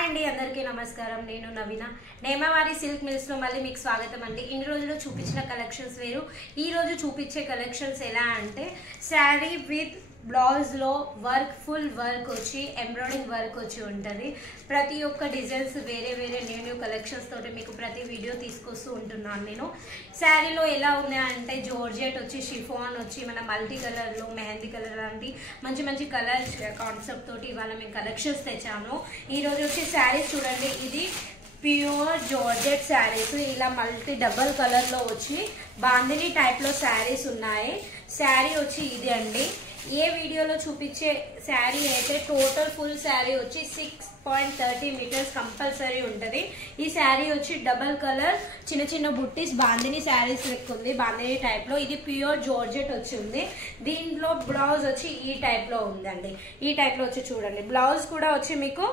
Hi అండి అందరికీ నమస్కారం నేను నవీన నేమవారి సిల్క్ మిల్స్ లో మళ్ళీ మీకు స్వాగతం అండి ఇన్ని రోజులు చూపించిన కలెక్షన్స్ వేరు ఈ రోజు చూపించే కలెక్షన్స్ ఎలా అంటే శారీ విత్ బ్లౌజ్ లో వర్క్ ఫుల్ వర్క్ వచ్చి ఎంబ్రాయిడింగ్ వర్క్ వచ్చి ఉంటది ప్రతి ఒక్క డిజైన్స్ వేరే వేరే న్యూ కలెక్షన్స్ తోటి మీకు ప్రతి వీడియో తీసుకొస్తూ ఉంటున్నాను నేను శారీలో ఎలా ఉన్నాయంటే జార్జెట్ వచ్చి షిఫాన్ వచ్చి మన మల్టీ కలర్ లో మెహందీ కలర్ లాంటి మంచి మంచి కలర్ కాన్సెప్ట్ తోటి ఇవాళ మేము కలెక్షన్స్ తెచ్చాను ఈ రోజు వచ్చి శారీస్ చూడండి ఇది ప్యూర్ జార్జెట్ శారీస్ ఇలా మల్టీ డబల్ కలర్ లో వచ్చి బాందిని టైప్ లో శారీస్ ఉన్నాయి శారీ వచ్చి ఇది అండి ఏ వీడియోలో చూపించే శారీ అయితే టోటల్ ఫుల్ శారీ వచ్చి 6.30 మీటర్స్ కంపల్సరీ ఉంటుంది ఈ శారీ వచ్చి డబల్ కలర్ చిన్న చిన్న బుట్టీస్ బాందిని శారీస్ లెక్కుంది బాందిని టైప్ లో ఇది ప్యూర్ జార్జెట్ వచ్చి ఉంది దీంట్లో బ్లౌజ్ వచ్చి ఈ టైప్ లో ఉందండి ఈ టైప్ లో వచ్చి చూడండి బ్లౌజ్ కూడా వచ్చి మీకు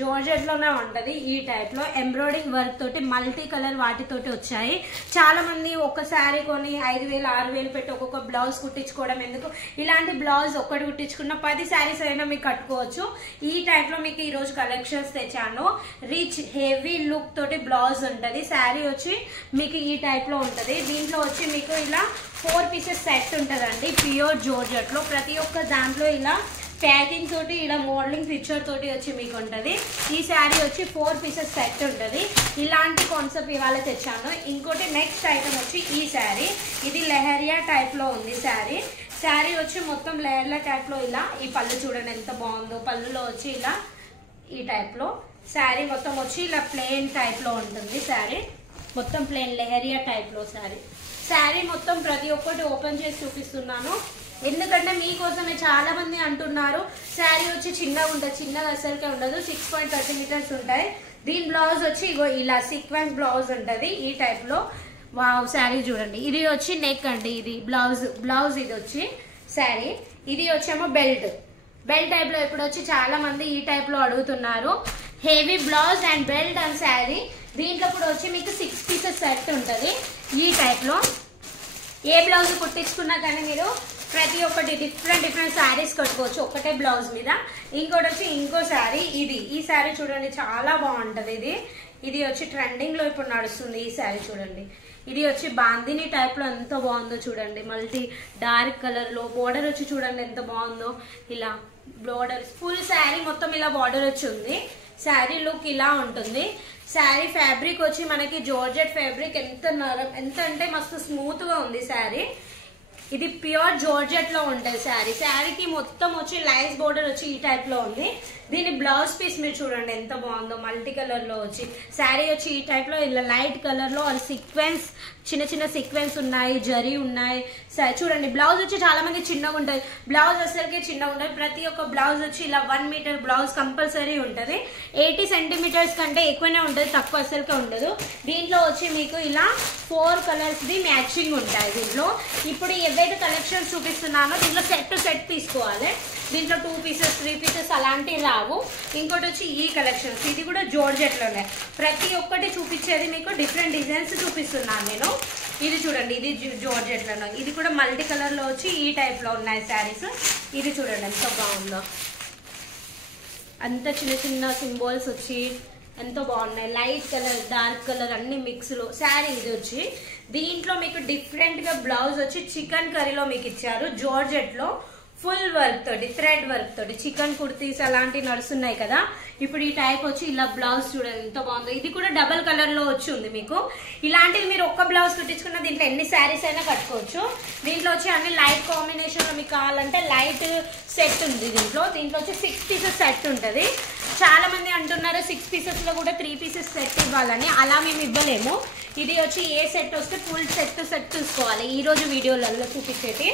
జార్జెట్ లోనే ఉంటది ఈ టైప్ లో ఎంబ్రాయిడింగ్ వర్క్ తోటి మల్టీ కలర్ వాటితోటి వచ్చాయి చాలా మంది ఒక శారీ కొని 5,000 6,000 పెట్టి ఒక్కొక్క బ్లౌజ్ కుట్టించుకోవడం ఎందుకు ఇలాంటి బ్లౌజ్ ఒక్కటి కుట్టించుకున్న 10 శారీస్ అయినా మీకు కట్టుకోవచ్చు ఈ టైప్ లో మీకు ఈ రోజు కలెక్షన్స్ తెచ్చాను రిచ్ హెవీ లుక్ తోటి బ్లౌజ్ ఉంటది శారీ వచ్చి మీకు ఈ టైప్ లో ఉంటది దీంట్లో వచ్చి మీకు ఇలా 4 పీసెస్ సెట్ ఉంటదండి ప్యూర్ జార్జెట్ లో ప్రతి ఒక్క దాంట్లో ఇలా ప్యాకింగ్ తోటి ఇలా మోడలింగ్ పిక్చర్ తోటి వచ్చి మీకు ఉంటది ఈ శారీ వచ్చి 4 పీసెస్ సెట్ ఉంటది ఇలాంటి కాన్సెప్ట్ ఇవాళ తెచ్చాను ఇంకోటి నెక్స్ట్ ఐటమ్ వచ్చి ఈ శారీ ఇది లెహరియా టైప్ లో ఉంది శారీ వచ్చి మొత్తం లెహరియా టైప్ లో ఇలా ఈ పళ్ళు చూడండి ఎంత బాగుందో పళ్ళులో వచ్చి ఇలా ఈ టైప్ లో శారీ మొత్తం వచ్చి ఇలా ప్లెయిన్ టైప్ లో ఉంటుంది శారీ మొత్తం ప్లెయిన్ లెహరియా టైప్ లో శారీ మొత్తం ప్రతి ఒక్కటి ఓపెన్ చేసి చూపిస్తున్నాను ఎందుకంటే మీకోసమే చాలా మంది అంటున్నారు శారీ వచ్చి చిన్నగా ఉంటుంది చిన్నగా అసలుకే ఉండదు 6.30 మీటర్స్ ఉంటాయి దీని బ్లౌజ్ వచ్చి ఇగో ఇలా సీక్వెన్స్ బ్లౌజ్ ఉంటది ఈ టైప్ లో వావ్ శారీ చూడండి ఇది వచ్చి నెక్ అండి ఇది బ్లౌజ్ ఇది వచ్చి శారీ ఇది వచ్చేమో బెల్ట్ టైప్ లో ఇప్పుడు వచ్చి చాలా మంది ఈ టైప్ లో అడుగుతున్నారు heavy blouse and belt and sari దీంట్లో కూడా వచ్చి మీకు 6 పీసెస్ సెట్ ఉంటది ఈ టైప్ లో ఏ బ్లౌజ్ కుట్టించుకున్నా కానీ మీరు ప్రతి ఒక్కటి డిఫరెంట్ శారీస్ కట్టుకోవచ్చు ఒకటే బ్లౌజ్ మీద ఇంకోటి వచ్చి ఇంకో శారీ ఈ శారీ చూడండి చాలా బాగుంటది ఇది వచ్చి ట్రెండింగ్ లో ఇప్పుడు నడుస్తుంది ఈ శారీ చూడండి ఇది వచ్చి బాందిని టైప్ లో ఎంత బాగుందో చూడండి మల్టీ డార్క్ కలర్ లో బోర్డర్ వచ్చి చూడండి ఎంత బాగుందో ఇలా బోర్డర్ ఫుల్ శారీ మొత్తం ఇలా బోర్డర్ వచ్చి ఉంది శారీ లుక్ ఇలా ఉంటుంది శారీ ఫ్యాబ్రిక్ వచ్చి మనకి జార్జెట్ ఫ్యాబ్రిక్ ఎంత అంటే మస్తు స్మూత్ గా ఉంది శారీ ఇది ప్యూర్ జార్జెట్ లో ఉంటుంది శారీకి మొత్తం వచ్చి లైన్స్ బోర్డర్ వచ్చి ఈ టైప్ లో ఉంది దీని బ్లౌజ్ పీస్ మీరు చూడండి ఎంత బాగుందో మల్టీ కలర్ లో వచ్చి శారీ వచ్చి ఈ టైప్ లో ఇలా లైట్ కలర్ లో సీక్వెన్స్ చిన్న సీక్వెన్స్ ఉన్నాయి జరీ ఉన్నాయి చూడండి బ్లౌజ్ వచ్చి చాలా మంది చిన్నగా ఉంటుంది బ్లౌజ్ అసలుకే చిన్నగా ఉంటుంది ప్రతి ఒక్క బ్లౌజ్ వచ్చి ఇలా 1 మీటర్ బ్లౌజ్ కంపల్సరీ ఉంటుంది 80 సెంటీమీటర్స్ కంటే ఎక్కువనే ఉంటుంది తక్కువ అసలుకే ఉండదు దీంట్లో వచ్చి మీకు ఇలా 4 కలర్స్ ది మ్యాచింగ్ ఉంటాయి దీంట్లో ఇప్పుడు ఏవైతే కలెక్షన్స్ చూపిస్తున్నానో దీంట్లో సెట్ తీసుకోవాలి దీంట్లో 2 పీసెస్ 3 పీసెస్ అలాంటివి రావు ఇంకోటి వచ్చి ఈ కలెక్షన్స్ ఇది కూడా జార్జెట్ లోనే ప్రతి ఒక్కటి చూపించేది మీకు డిఫరెంట్ డిజైన్స్ చూపిస్తున్నాను నేను ఇది చూడండి ఇది జార్జెట్ లోనే ఇది కూడా మల్టీ కలర్ లో వచ్చి ఈ టైప్ లో ఉన్నాయి శారీస్ ఇది చూడండి ఎంత బాగుందో అంత చిన్న సింబల్స్ వచ్చి ఎంతో బాగున్నాయి లైట్ కలర్ డార్క్ కలర్ అన్ని మిక్స్ లో శారీ ఇది వచ్చి దీంట్లో మీకు డిఫరెంట్ గా బ్లౌజ్ వచ్చి చికెన్ కర్రీలో మీకు ఇచ్చారు జార్జెట్ లో ఫుల్ వర్క్ తోటి థ్రెడ్ వర్క్ తోటి చికెన్ కుర్తీస్ అలాంటివి నడుస్తున్నాయి కదా ఇప్పుడు ఈ టైప్ వచ్చి ఇలా బ్లౌజ్ చూడండి ఎంత బాగుందో ఇది కూడా డబల్ కలర్ లో వచ్చి ఉంది మీకు ఇలాంటివి మీరు ఒక్క బ్లౌజ్ కుట్టించుకున్న దీంట్లో ఎన్ని శారీస్ అయినా కట్టుకోవచ్చు దీంట్లో వచ్చి అన్ని లైట్ కాంబినేషన్ లో మీకు కావాలంటే లైట్ సెట్ ఉంది దీంట్లో వచ్చి 6 పీసెస్ సెట్ ఉంటది చాలా మంది అంటున్నారు 6 పీసెస్ లో కూడా 3 పీసెస్ సెట్ ఇవ్వాలని అలా మేము ఇవ్వలేము ఇది వచ్చి ఏ సెట్ వస్తే ఫుల్ సెట్ చూసుకోవాలి ఈ రోజు వీడియోలలో చూపించేటి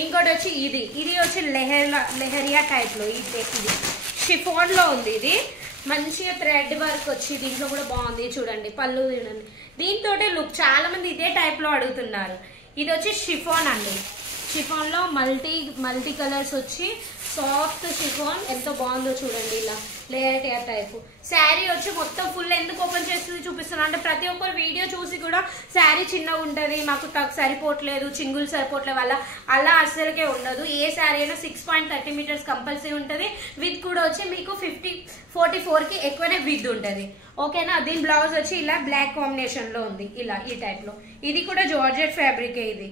ఇంకోటి వచ్చి ఇది వచ్చి లెహరియా టైప్ లో ఇది షిఫాన్ లో ఉంది ఇది మంచిగా థ్రెడ్ వర్క్ వచ్చి దీంట్లో కూడా బాగుంది చూడండి పళ్ళు చూడండి దీంతో లుక్ చాలా మంది ఇదే టైప్ లో అడుగుతున్నారు ఇది వచ్చి షిఫాన్ అండి షిఫాన్ లో మల్టీ కలర్స్ వచ్చి సాఫ్ట్ షిఫాన్ ఎంత బాగుందో చూడండి ఇలా లేయర్ టైప్ శారీ వచ్చి మొత్తం ఫుల్ ఎందుకు ఓపెన్ చేస్తుంది చూపిస్తున్నాను అంటే ప్రతి ఒక్కరు వీడియో చూసి కూడా శారీ చిన్నగా ఉంటుంది, మాకు సరిపోవట్లేదు, చింగులు సరిపోవట్లేదు అలా అసలుకే ఉండదు. ఏ శారీ అయినా 6.30 మీటర్స్ కంపల్సరీ ఉంటుంది. విత్ కూడా వచ్చి మీకు 44కి ఎక్కువనే విత్ ఉంటుంది. ఓకేనా. దీని బ్లౌజ్ వచ్చి ఇలా బ్లాక్ కాంబినేషన్ లో ఉంది, ఇలా ఈ టైప్ లో. ఇది కూడా జార్జెట్ ఫ్యాబ్రిక్, ఇది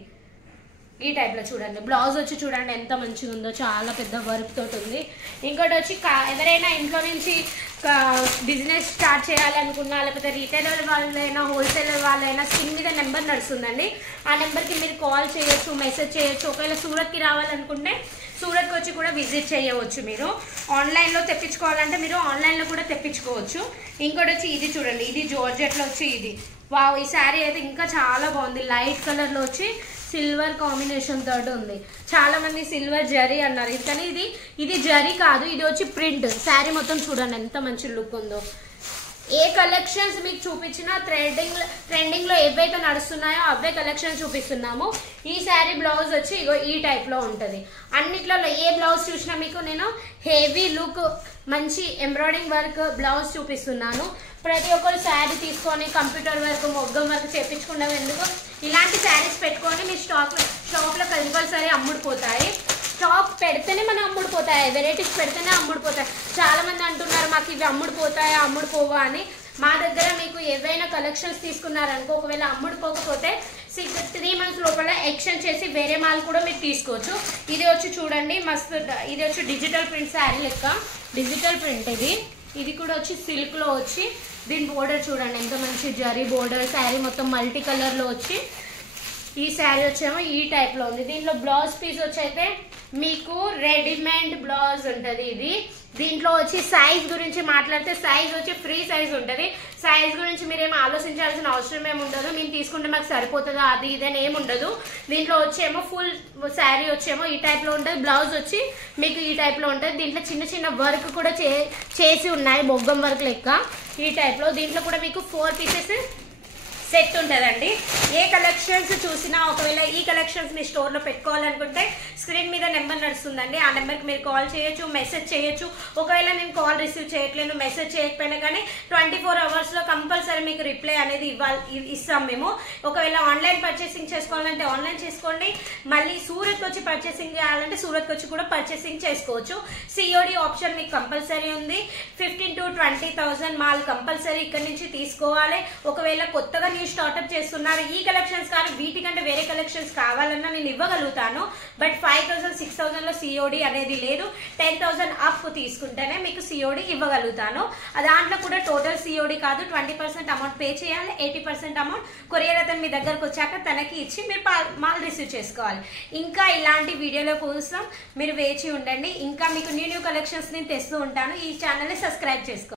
ఈ టైప్ లో చూడండి. బ్లౌజ్ వచ్చి చూడండి ఎంత మంచిగా ఉందో, చాలా పెద్ద వర్క్ తోటి ఉంది. ఇంకోటి వచ్చి ఎవరైనా ఇంట్లో నుంచి బిజినెస్ స్టార్ట్ చేయాలనుకున్నా, లేకపోతే రీటైలర్ వాళ్ళైనా హోల్సేలర్ వాళ్ళైనా స్క్రీన్ మీద నెంబర్ నడుస్తుందండి. ఆ నెంబర్కి మీరు కాల్ చేయొచ్చు, మెసేజ్ చేయొచ్చు. ఒకవేళ సూరత్కి రావాలనుకుంటే సూరత్కి వచ్చి కూడా విజిట్ చేయవచ్చు. మీరు ఆన్లైన్లో తెప్పించుకోవాలంటే మీరు ఆన్లైన్లో కూడా తెప్పించుకోవచ్చు. ఇంకోటి వచ్చి ఇది చూడండి, ఇది జార్జెట్లో వచ్చి ఇది వావ్, ఈ శారీ అయితే ఇంకా చాలా బాగుంది. లైట్ కలర్లో వచ్చి సిల్వర్ కాంబినేషన్ తోటి ఉంది. చాలా మంది సిల్వర్ జరీ అన్నారు, కానీ ఇది జరీ కాదు, ఇది వచ్చి ప్రింట్. శారీ మొత్తం చూడండి ఎంత మంచి లుక్ ఉందో. ఏ కలెక్షన్స్ మీకు చూపించినా ట్రెండింగ్ లో ఏవైతే నడుస్తున్నాయో అవే కలెక్షన్ చూపిస్తున్నాము. ఈ శారీ బ్లౌజ్ వచ్చి ఇగో ఈ టైప్ లో ఉంటది. అన్నిట్లో ఏ బ్లౌజ్ చూసినా మీకు నేను హెవీ లుక్ మంచి ఎంబ్రాయిడింగ్ వర్క్ బ్లౌజ్ చూపిస్తున్నాను. ప్రతి ఒక్కరు శారీ తీసుకొని కంప్యూటర్ వర్క్ మొగ్గం వర్క్ చేపించుకున్నాం ఎందుకు, ఇలాంటి శారీస్ పెట్టుకొని మీ షాప్లో కంపల్సరీ అమ్ముడుపోతాయి. స్టాక్ పెడితేనే మనం అమ్ముడుపోతాయి, వెరైటీస్ పెడితేనే అమ్ముడుపోతాయి. చాలా మంది అంటున్నారు మాకు ఇవి అమ్ముడుపోతాయా అమ్ముడుపోవా అని. మా దగ్గర మీకు ఏవైనా కలెక్షన్స్ తీసుకున్నారనుకో, ఒకవేళ అమ్ముడుపోకపోతే 3 months లోపల ఎక్స్చేంజ్ చేసి వేరే మాల్ కూడా మీరు తీసుకోవచ్చు. ఇది వచ్చి చూడండి మస్తు, ఇది వచ్చి డిజిటల్ ప్రింట్ శారీ లెక్క, డిజిటల్ ప్రింట్ ఇది కూడా వచ్చి సిల్క్ లో వచ్చి దీని బోర్డర్ చూడండి ఎంత మంచి జరీ బోర్డర్. శారీ మొత్తం మల్టీ కలర్ లో వచ్చి ఈ శారీ వచ్చేమో ఈ టైప్ లో ఉంది. దీంట్లో బ్లౌజ్ పీస్ వచ్చి అయితే మీకు రెడీమేడ్ బ్లౌజ్ ఉంటుంది. దీంట్లో వచ్చి సైజ్ గురించి మాట్లాడితే సైజ్ వచ్చి ఫ్రీ సైజ్ ఉంటుంది. సైజ్ గురించి మీరేమో ఆలోచించాల్సిన అవసరం ఏమి ఉండదు. మేము తీసుకుంటే మాకు సరిపోతుందా అది ఇదని ఏమి ఉండదు. దీంట్లో వచ్చేమో ఫుల్ శారీ వచ్చేమో ఈ టైప్ లో ఉంటుంది. బ్లౌజ్ వచ్చి మీకు ఈ టైప్ లో ఉంటుంది. దీంట్లో చిన్న చిన్న వర్క్ కూడా చేసి ఉన్నాయి, బొగ్గం వర్క్ లెక్క ఈ టైప్ లో. దీంట్లో కూడా మీకు 4 పీసెస్ సెట్ ఉంటుందండి. ఏ కలెక్షన్స్ చూసినా ఒకవేళ ఈ కలెక్షన్స్ మీ స్టోర్లో పెట్టుకోవాలనుకుంటే స్క్రీన్ మీద నెంబర్ నడుస్తుందండి. ఆ నెంబర్కి మీరు కాల్ చేయొచ్చు, మెసేజ్ చేయొచ్చు. ఒకవేళ నేను కాల్ రిసీవ్ చేయట్లేదు, మెసేజ్ చేయకపోయినా కానీ 24 అవర్స్లో కంపల్సరీ మీకు రిప్లై అనేది ఇస్తాం మేము. ఒకవేళ ఆన్లైన్ పర్చేసింగ్ చేసుకోవాలంటే ఆన్లైన్ చేసుకోండి. మళ్ళీ సూరత్కి వచ్చి పర్చేసింగ్ చేయాలంటే సూరత్కి వచ్చి కూడా పర్చేసింగ్ చేసుకోవచ్చు. సిఓడి ఆప్షన్ మీకు కంపల్సరీ ఉంది. 15,000 to 20,000 మాల్ కంపల్సరీ ఇక్కడ నుంచి తీసుకోవాలి. ఒకవేళ కొత్తగా న్యూ స్టార్ట్అప్ చేస్తున్నారు, ఈ కలెక్షన్స్ కానీ వీటికంటే వేరే కలెక్షన్స్ కావాలన్నా నేను ఇవ్వగలుగుతాను. బట్ 5,000 6,000 లో సిఓడి అనేది లేదు. 10,000 అప్ తీసుకుంటేనే మీకు సిఓడి ఇవ్వగలుగుతాను. దాంట్లో కూడా టోటల్ సిఓడి కాదు, 20% అమౌంట్ పే చేయాలి. 80% అమౌంట్ కొరియర్ అతను మీ దగ్గరకు వచ్చాక తనకి ఇచ్చి మీరు మాల్ రిసీవ్ చేసుకోవాలి. ఇంకా ఇలాంటి వీడియోల కోసం మీరు వేచి ఉండండి. ఇంకా మీకు న్యూ కలెక్షన్స్ నేను తెస్తూ ఉంటాను. ఈ ఛానల్ని సబ్స్క్రైబ్ చేసుకోండి.